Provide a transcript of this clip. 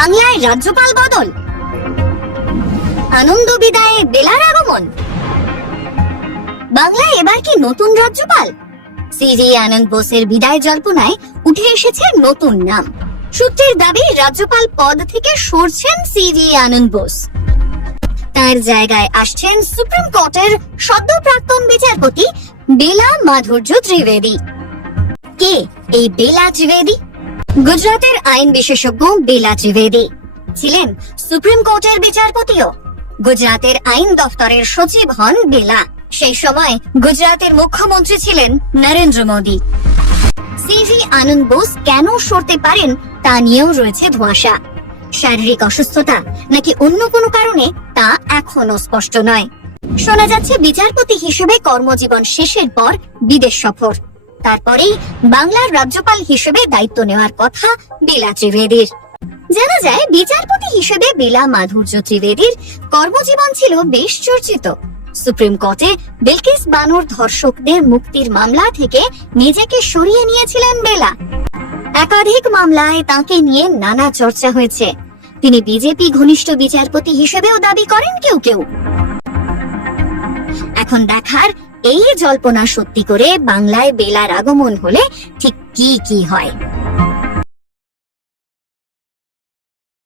বাংলায় রাজ্যপাল বদল। আনন্দ বিদায়ে বেলার আগমন। বাংলায় এবার কি নতুন রাজ্যপাল? সিজি আনন্দ বোসের বিদায় জল্পনায় উঠে এসেছে নতুন নাম। সূত্রের দাবি, রাজ্যপাল পদ থেকে সরছেন সিজি আনন্দ বোস। তার জায়গায় আসছেন সুপ্রিম কোর্টের সদ্য প্রাক্তন বিচারপতি বেলা মাধুর্য ত্রিবেদী। কে এই বেলা ত্রিবেদী? গুজরাটের আইন বিশেষজ্ঞ বেলা ত্রিবেদী ছিলেন সুপ্রিম কোর্টের বিচারপতিও। গুজরাটের আইন দফতরের সচিব হন বেলা সেই সময় গুজরাটের মুখ্যমন্ত্রী ছিলেন নরেন্দ্র মোদী। সিভি আনন্দ বোস কেন সরতে পারেন তা নিয়েও রয়েছে ধোঁয়াশা। শারীরিক অসুস্থতা নাকি অন্য কোনো কারণে তা এখনও স্পষ্ট নয়। শোনা যাচ্ছে বিচারপতি হিসেবে কর্মজীবন শেষের পর বিদেশ সফর। তারপরেই বাংলার রাজ্যপাল হিসেবে দায়িত্ব নেওয়ার কথা বেলা ত্রিবেদীর। জানা যায়, বিচারপতি হিসেবে বেলা মাধুর্য ত্রিবেদীর কর্মজীবন ছিল বেশ চর্চিত। সুপ্রিম কোর্টে বিলকিস বানুর ধর্ষকদের মুক্তির মামলা থেকে নিজেকে সরিয়ে নিয়েছিলেন বেলা একাধিক মামলায় তাকে নিয়ে নানা চর্চা হয়েছে। তিনি বিজেপি ঘনিষ্ঠ বিচারপতি হিসেবেও দাবি করেন কেউ কেউ। এখন দেখার এই জল্পনা সত্যি করে বাংলায় বেলার আগমন হলে ঠিক কি কি হয়?